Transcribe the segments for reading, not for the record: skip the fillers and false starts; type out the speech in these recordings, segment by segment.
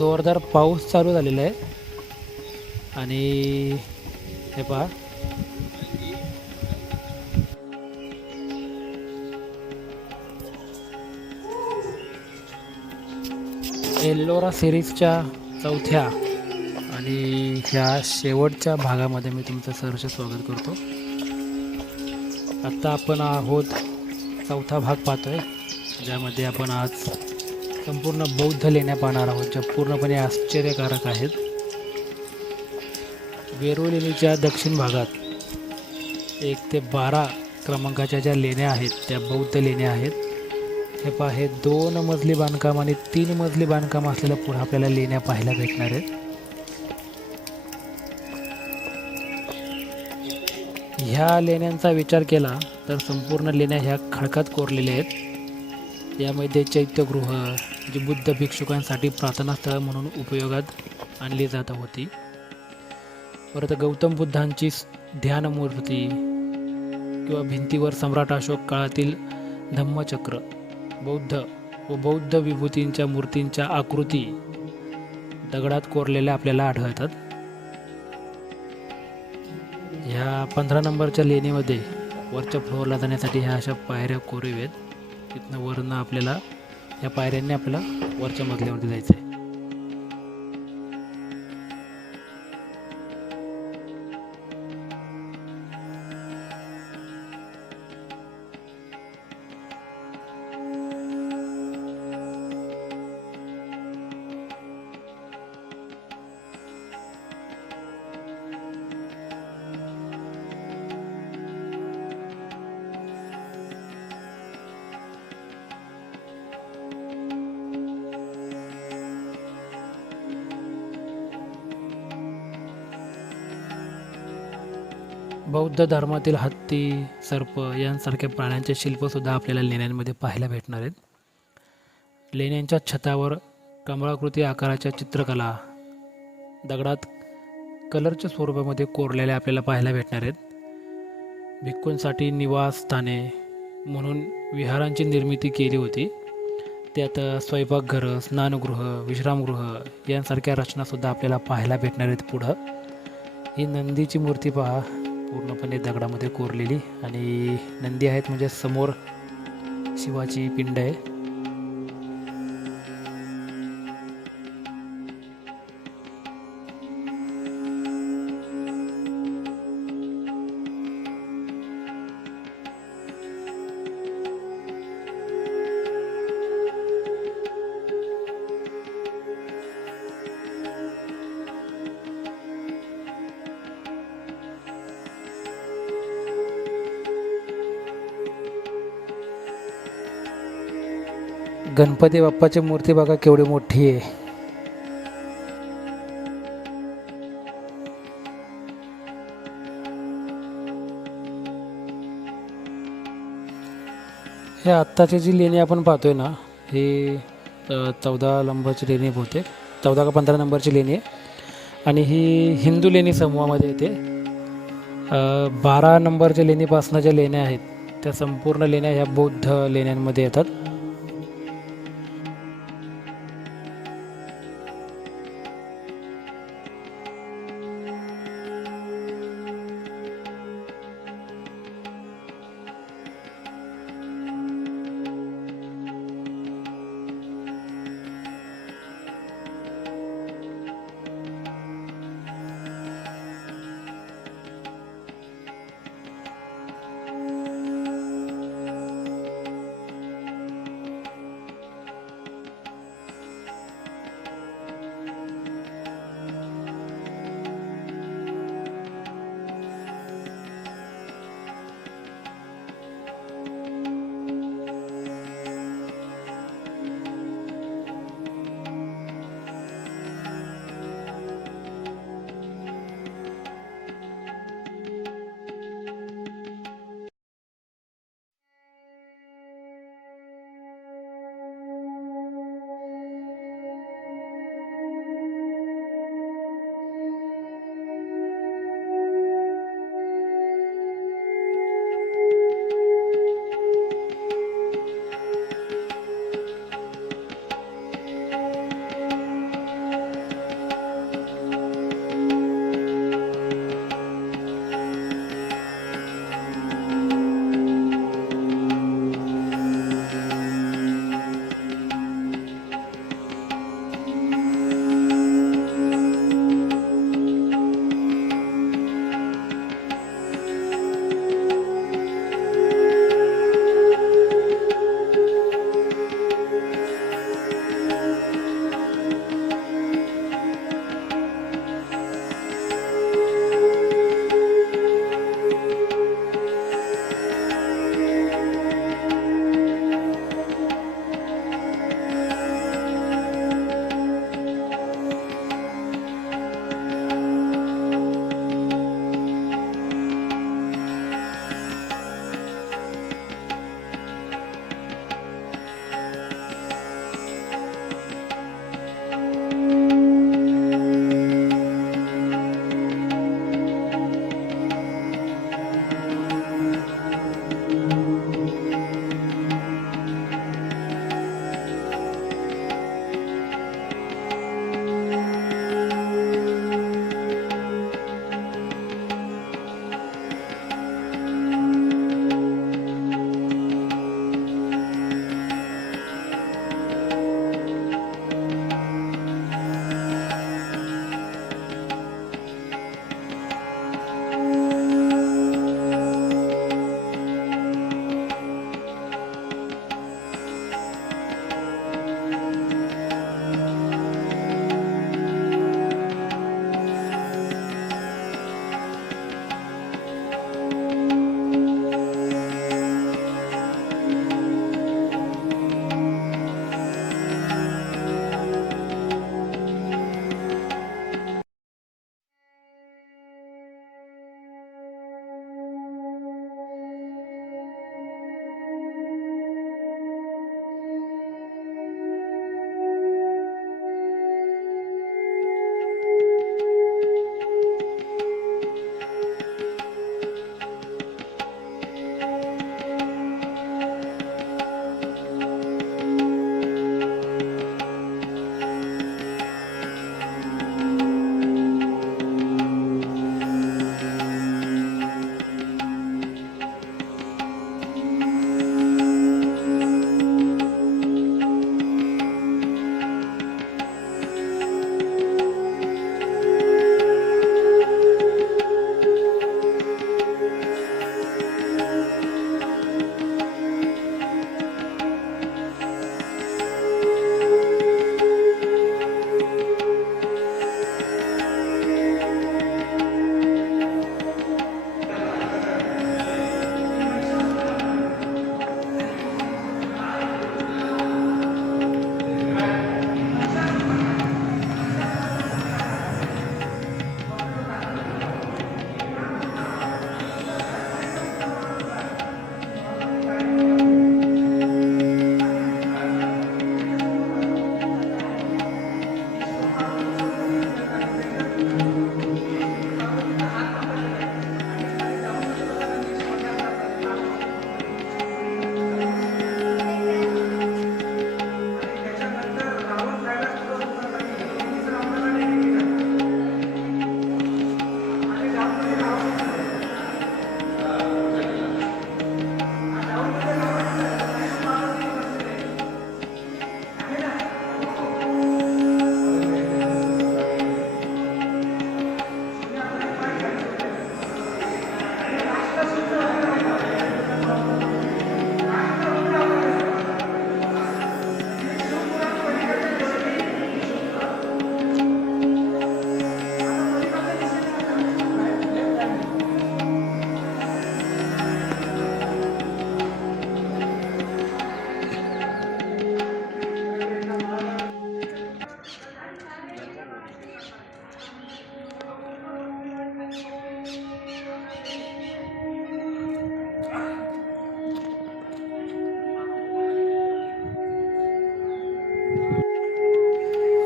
जोरदार पाऊस चालू झालेला आहे आणि हे पहा एल्लोरा सिरीजच्या चौथ्या आणि ह्या शेवटच्या भागामध्ये मी तुमचं सहर्ष स्वागत करतो. आत्ता आपण आहोत चौथा भाग पाहतोय, ज्यामध्ये आपण आज संपूर्ण बौद्ध लेण्या पाहणार आहोत, ज्या पूर्णपणे आश्चर्यकारक आहेत. वेरूळ लेणीच्या दक्षिण भागात 1 ते 12 क्रमांकाच्या ज्या लेण्या आहेत त्या बौद्ध लेण्या आहेत. हे पहा, हे 2 मजली बांधकाम आणि 3 मजली बांधकाम असलेल्या पुढे आपल्याला लेण्या पाहायला भेटणार आहेत. ह्या लेण्यांचा विचार केला तर संपूर्ण लेण्या ह्या खडकात कोरलेल्या आहेत. यामध्ये चैत्यगृह जी बुद्ध भिक्षुकांसाठी प्रार्थनास्थळ म्हणून उपयोगात आणली जात होती. परत गौतम बुद्धांची ध्यानमूर्ती किंवा भिंतीवर सम्राट अशोक काळातील धम्मचक्र, बौद्ध विभूतींच्या मूर्तींच्या आकृती दगडात कोरलेल्या आपल्याला आढळतात. ह्या 15 नंबरच्या लेणीमध्ये वरच्या फ्लोअरला जाण्यासाठी ह्या अशा पायऱ्या कोरीव आहेत. तिथनं वरनं आपल्याला या पायऱ्यांनी आपल्याला वरच्या मजल्यावरती जायचं आहे. बौद्ध धर्मातील हत्ती, सर्प यांसारख्या प्राण्यांचे शिल्पसुद्धा आपल्याला लेण्यांमध्ये पाहायला भेटणार आहेत. लेण्यांच्या छतावर कमळाकृती आकाराच्या चित्रकला दगडात कलरच्या स्वरूपामध्ये कोरलेल्या आपल्याला पाहायला भेटणार आहेत. भिक्खूंसाठी निवासस्थाने म्हणून विहारांची निर्मिती केली होती. त्यात स्वयंपाकघर, स्नानगृह, विश्रामगृह यांसारख्या रचनासुद्धा आपल्याला पाहायला भेटणार आहेत. पुढं ही नंदीची मूर्ती पहा, पूर्णपणे दगडामध्ये कोरलेली, आणि नंदी आहेत म्हणजे समोर शिवाची पिंड आहे. गणपती बाप्पाची मूर्ती बघा केवढी मोठी आहे. हे आत्ताची जी लेणी आपण पाहतोय ना, ही 14 नंबरची लेणी बहुतेक 14 का 15 नंबरची लेणी आहे, आणि ही हिंदू लेणी समूहामध्ये येते. 12 नंबरच्या लेणीपासून ज्या लेण्या आहेत त्या संपूर्ण लेण्या ह्या बौद्ध लेण्यांमध्ये येतात.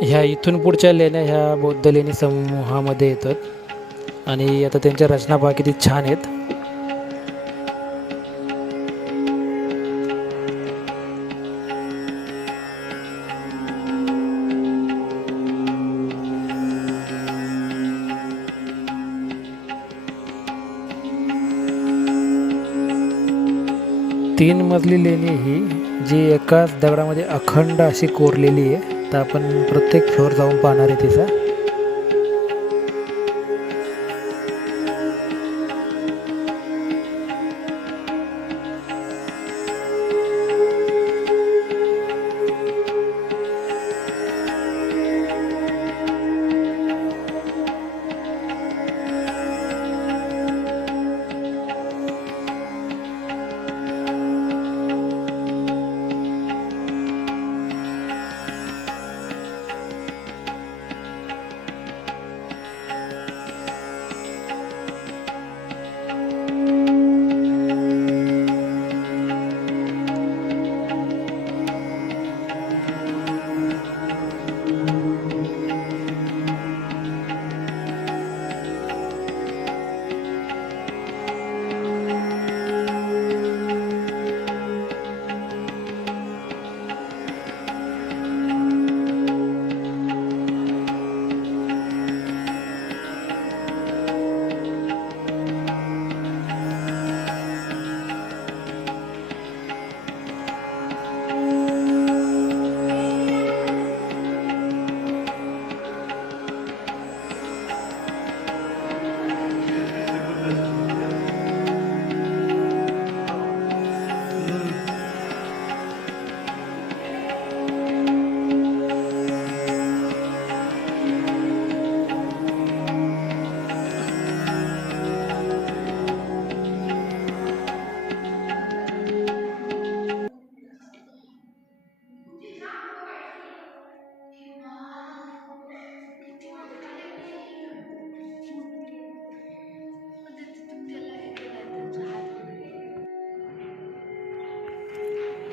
ह्या इथून पुढच्या लेण्या ह्या बौद्ध लेणी समूहामध्ये येतात आणि आता त्यांच्या रचना पहा किती छान आहेत. तीन मजली लेणी ही जी एकाच दगडामध्ये अखंड अशी कोरलेली आहे. तर आपण प्रत्येक फ्लोअर जाऊन पाहणार आहे तिचा.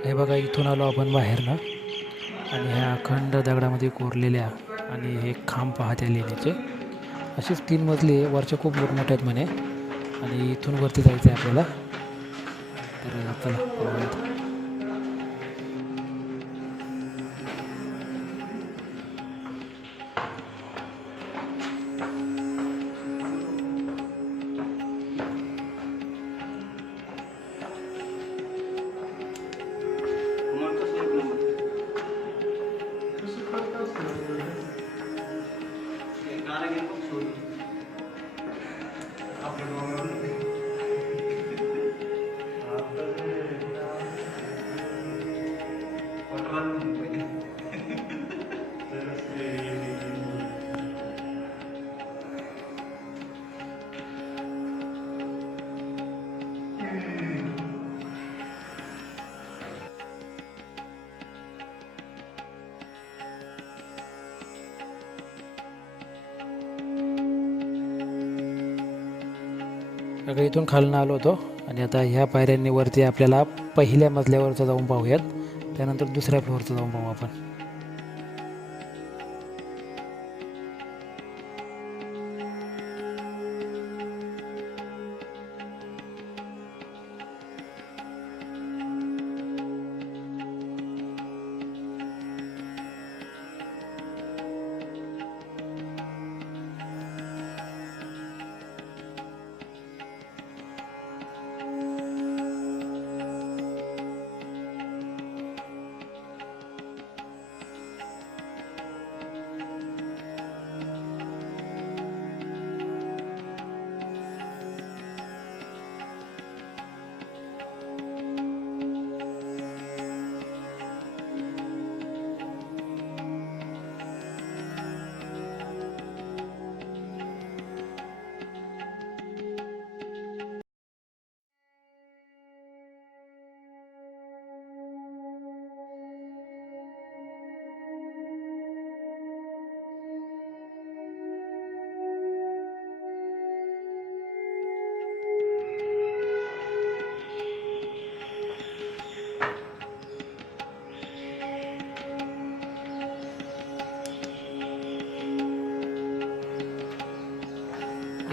हे बघा, इथून आलो आपण बाहेर ना, आणि ह्या अखंड दगडामध्ये कोरलेल्या आणि हे खांब पाहत्या लेण्याचे असेच 3 मजली आहे. वरच्या खूप मोठमोठ्या आहेत म्हणे आणि इथून वरती जायचं आहे आपल्याला. तर चला पाहूयात. सगळं इथून खालून आलो होतो आणि आता ह्या पायऱ्यांनी वरती आपल्याला पहिल्या मजल्यावरचं जाऊन पाहूयात. त्यानंतर दुसऱ्या फ्लोअरचं जाऊन पाहू आपण.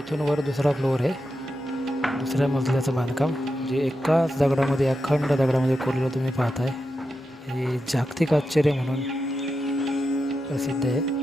इथून वर दुसरा फ्लोअर आहे, दुसऱ्या मजल्याचं बांधकाम जे एकाच दगडामध्ये, अखंड दगडामध्ये कोरलेलं तुम्ही पाहताय. हे जागतिक आश्चर्य म्हणून प्रसिद्ध आहे.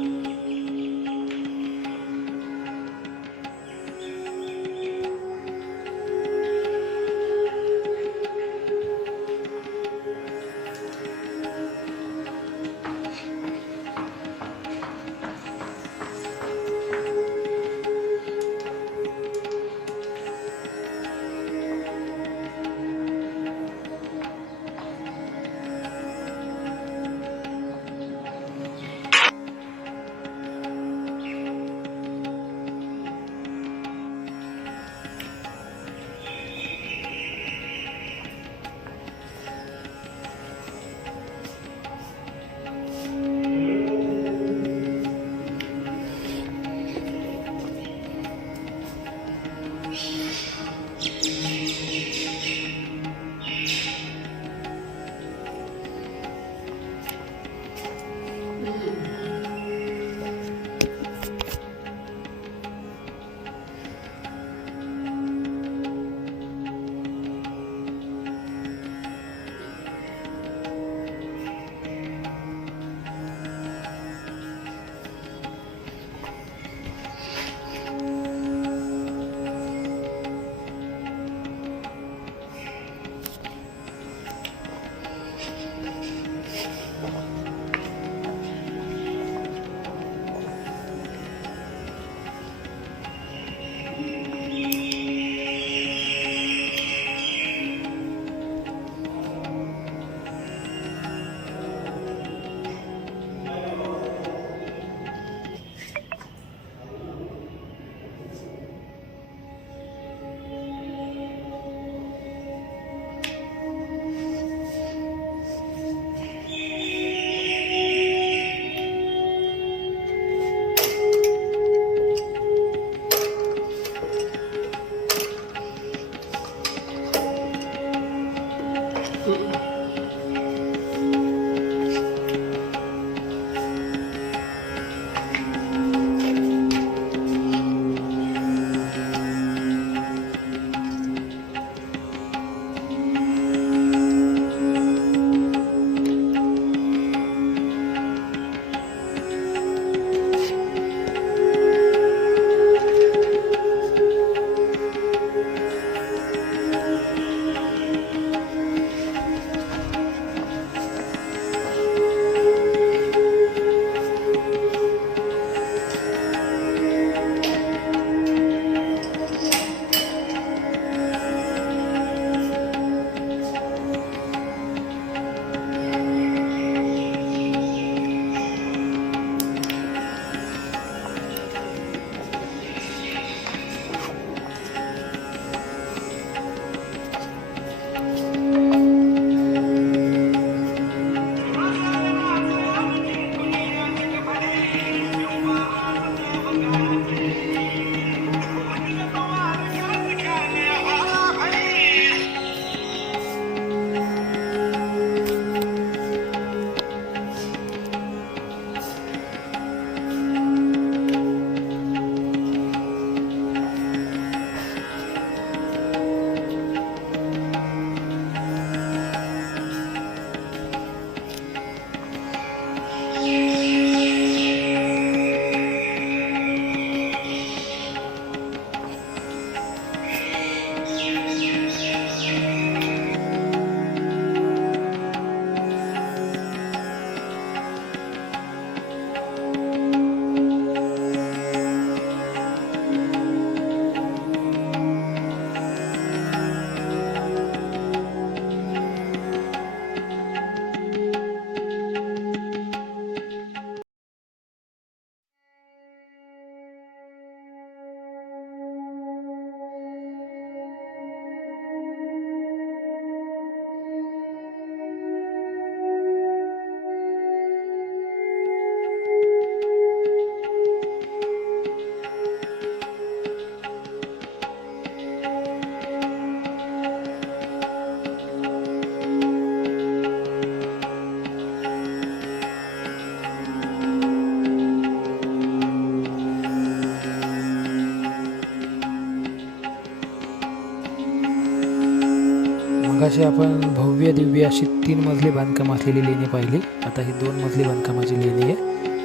मगाशी आपण भव्य दिव्य अशी 3 मजली बांधकाम असलेली लेणी पाहिली. आता ही 2 मजली बांधकामाची लेणी आहे,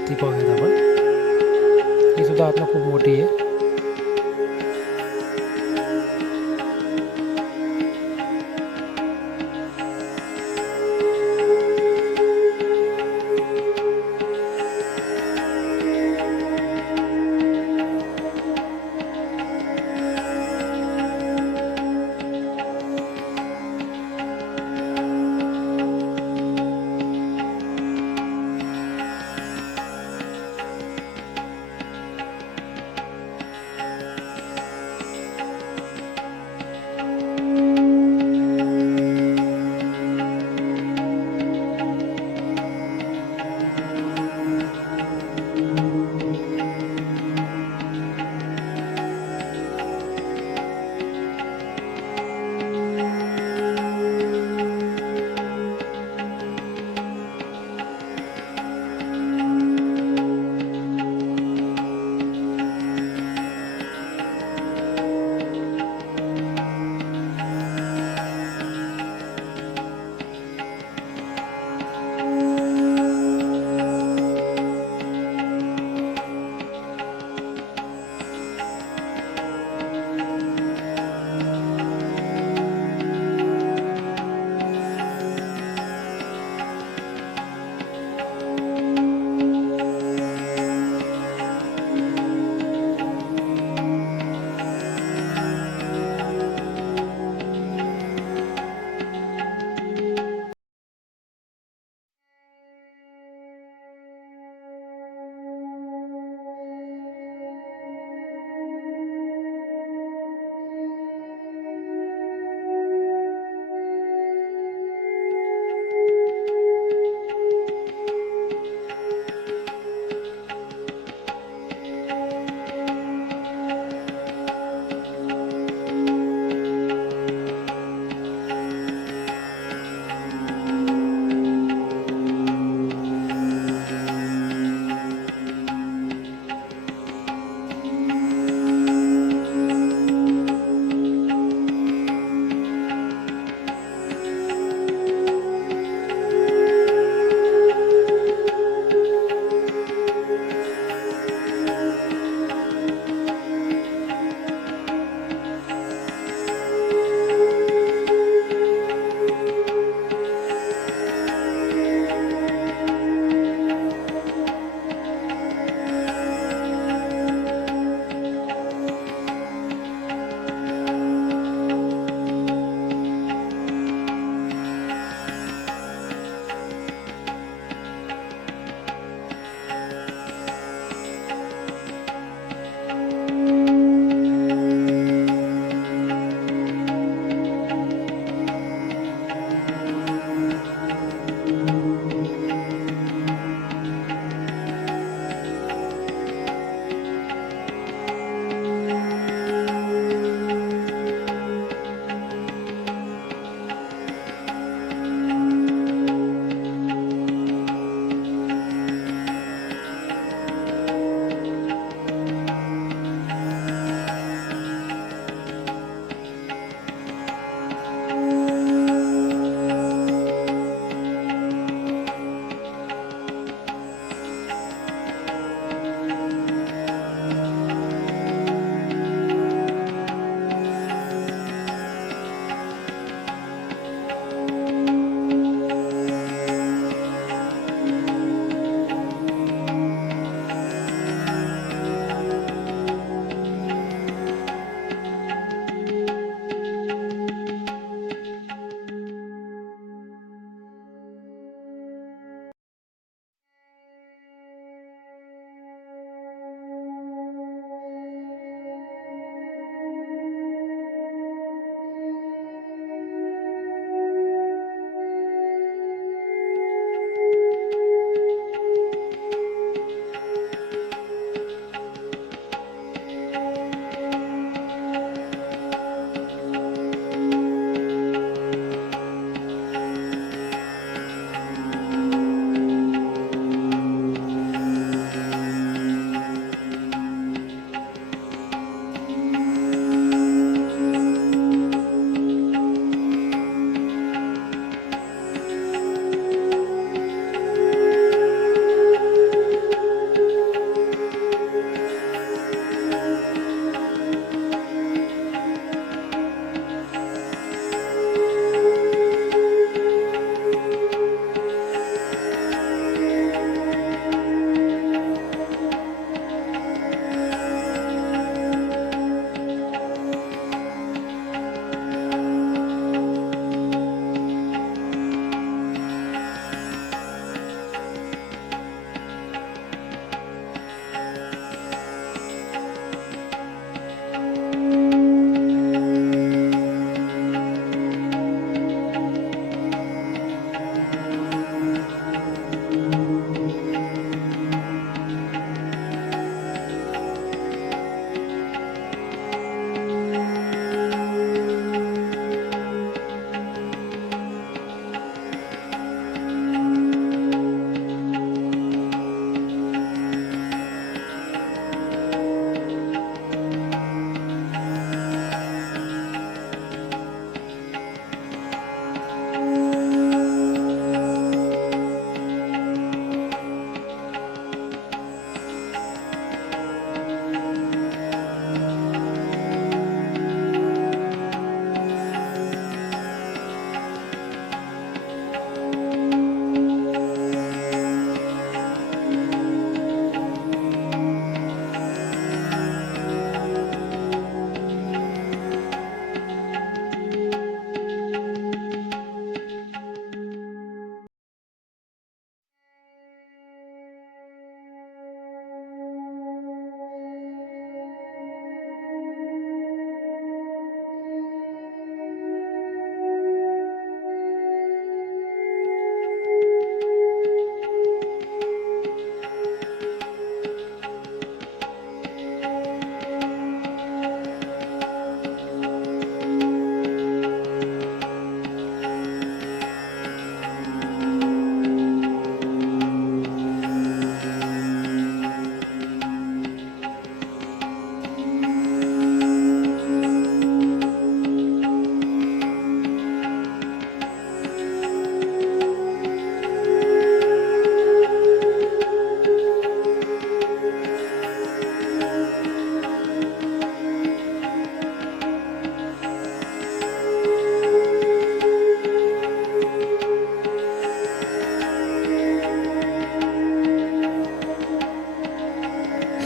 ती पाहूयात आपण. ही सुद्धा आतनं खूप मोठी आहे.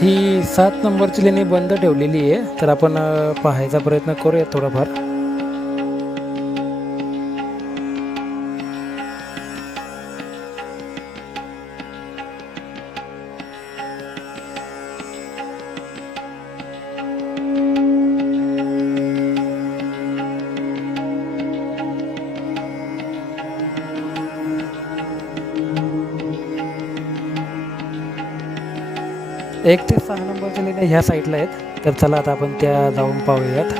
ही 7 नंबरची लेणी बंद ठेवलेली आहे, तर आपण पाहायचा प्रयत्न करूया थोडाफार. एक ते 6 नंबरच्या लेण्या ह्या साईडला आहेत, तर चला आता आपण त्या जाऊन पाहूयात.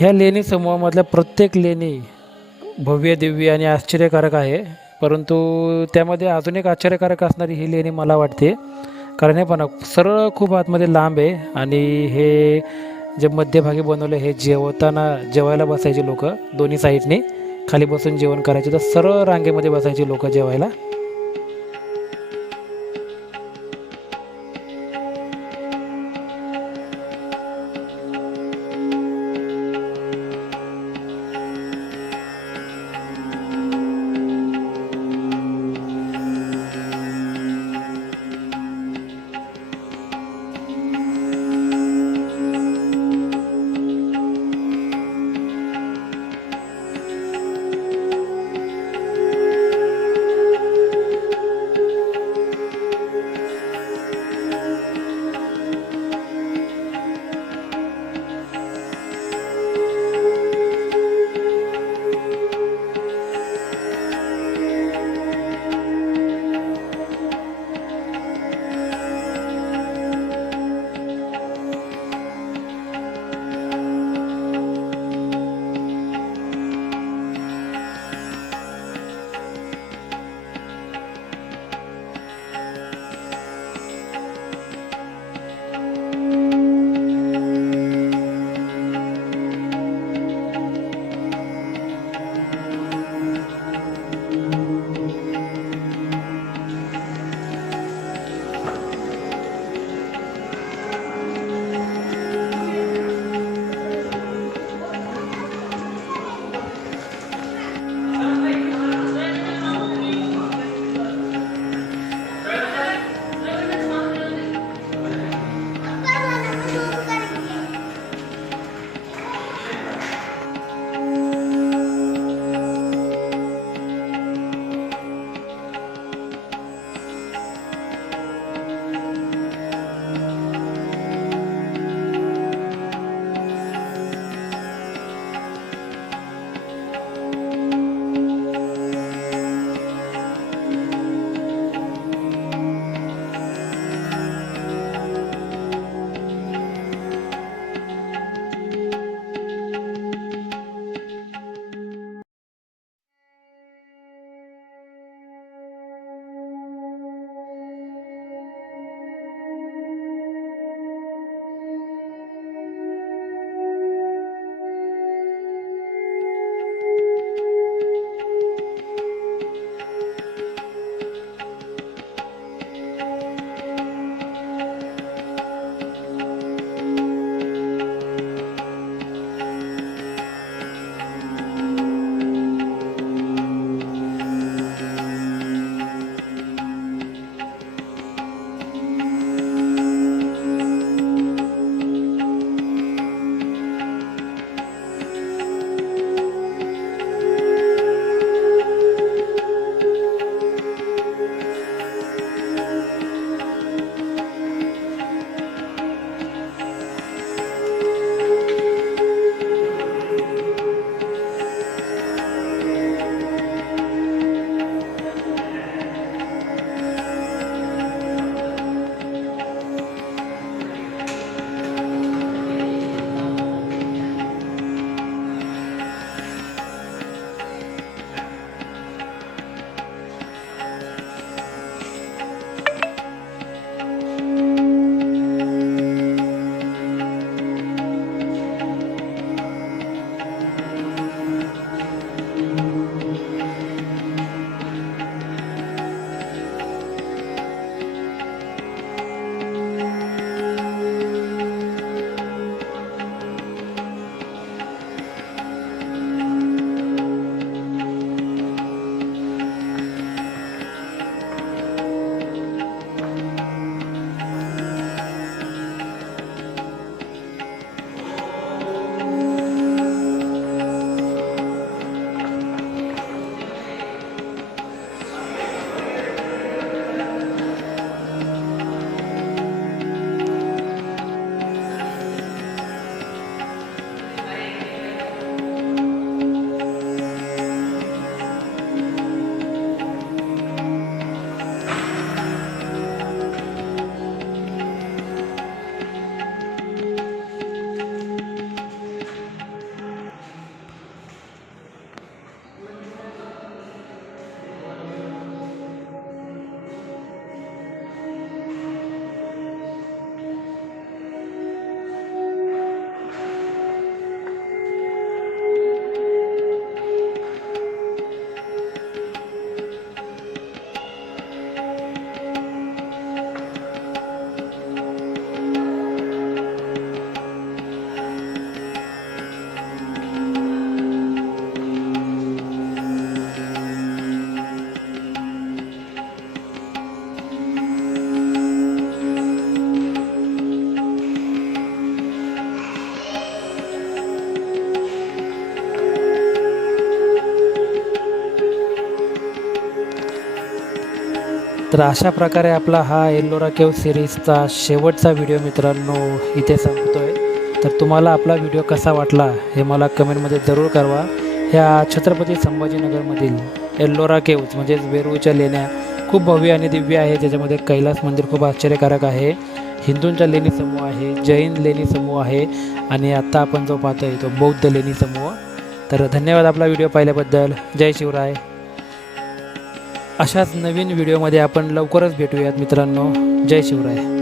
ह्या लेणी समूहामधल्या प्रत्येक लेणी भव्य दिव्य आणि आश्चर्यकारक आहे, परंतु त्यामध्ये अजून एक आश्चर्यकारक असणारी ही लेणी मला वाटते. कारण हे पण सरळ खूप आतमध्ये लांब आहे, आणि हे जे मध्यभागी बनवले हे जेवताना जेवायला बसायचे लोक दोन्ही साईडने खाली बसून जेवण करायचे, तर सरळ रांगेमध्ये बसायचे लोक जेवायला. तर अशा प्रकारे आपला हा एल्लोरा केव्ह सिरीजचा शेवटचा व्हिडिओ मित्रांनो इथे संपतो आहे. तर तुम्हाला आपला व्हिडिओ कसा वाटला हे मला कमेंटमध्ये जरूर कळवा. ह्या छत्रपती संभाजीनगरमधील एल्लोरा केव्ज म्हणजेच वेरूळच्या लेण्या खूप भव्य आणि दिव्य आहे. त्याच्यामध्ये कैलास मंदिर खूप आश्चर्यकारक आहे, हिंदूंचा लेणी समूह आहे, जैन लेणी समूह आहे आणि आत्ता आपण जो पाहतो आहे तो बौद्ध लेणी समूह. तर धन्यवाद आपला व्हिडिओ पाहिल्याबद्दल. जय शिवराय. अशाच नवीन व्हिडिओमध्ये आपण लवकरच भेटूयात मित्रांनो. जय शिवराय.